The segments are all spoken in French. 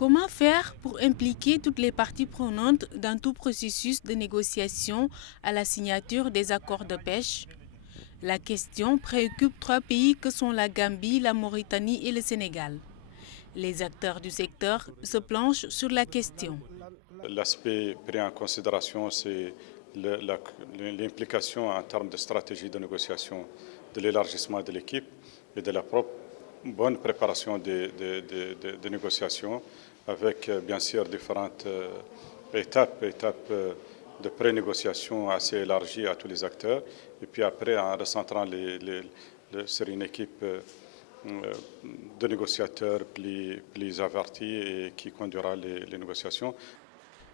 Comment faire pour impliquer toutes les parties prenantes dans tout processus de négociation à la signature des accords de pêche? La question préoccupe trois pays que sont la Gambie, la Mauritanie et le Sénégal. Les acteurs du secteur se planchent sur la question. L'aspect pris en considération, c'est l'implication en termes de stratégie de négociation de l'élargissement de l'équipe et de la propre bonne préparation des négociations avec bien sûr différentes étapes de pré-négociation assez élargies à tous les acteurs et puis après en recentrant sur une équipe de négociateurs plus avertis et qui conduira les négociations.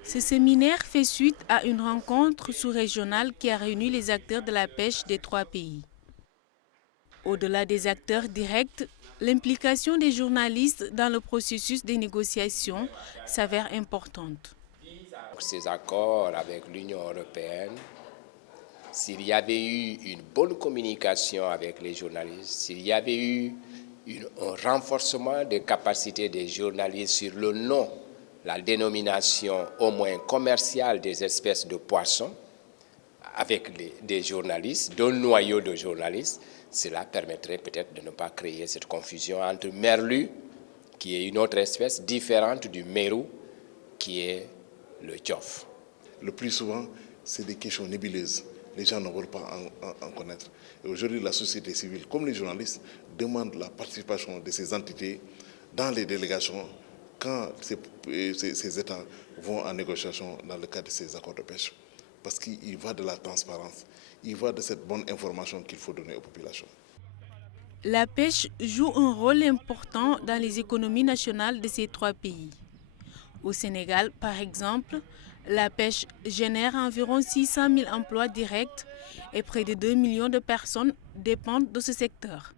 Ce séminaire fait suite à une rencontre sous-régionale qui a réuni les acteurs de la pêche des trois pays. Au-delà des acteurs directs, l'implication des journalistes dans le processus des négociations s'avère importante. Ces accords avec l'Union européenne, s'il y avait eu une bonne communication avec les journalistes, s'il y avait eu un renforcement des capacités des journalistes sur le nom, la dénomination au moins commerciale des espèces de poissons, avec des journalistes, d'un noyau de journalistes, cela permettrait peut-être de ne pas créer cette confusion entre merlu, qui est une autre espèce différente du mérou, qui est le tchof. Le plus souvent, c'est des questions nébuleuses. Les gens ne veulent pas en connaître. Et aujourd'hui, la société civile, comme les journalistes, demandent la participation de ces entités dans les délégations quand ces États vont en négociation dans le cadre de ces accords de pêche. Parce qu'il va de la transparence, il va de cette bonne information qu'il faut donner aux populations. La pêche joue un rôle important dans les économies nationales de ces trois pays. Au Sénégal, par exemple, la pêche génère environ 600 000 emplois directs et près de 2 millions de personnes dépendent de ce secteur.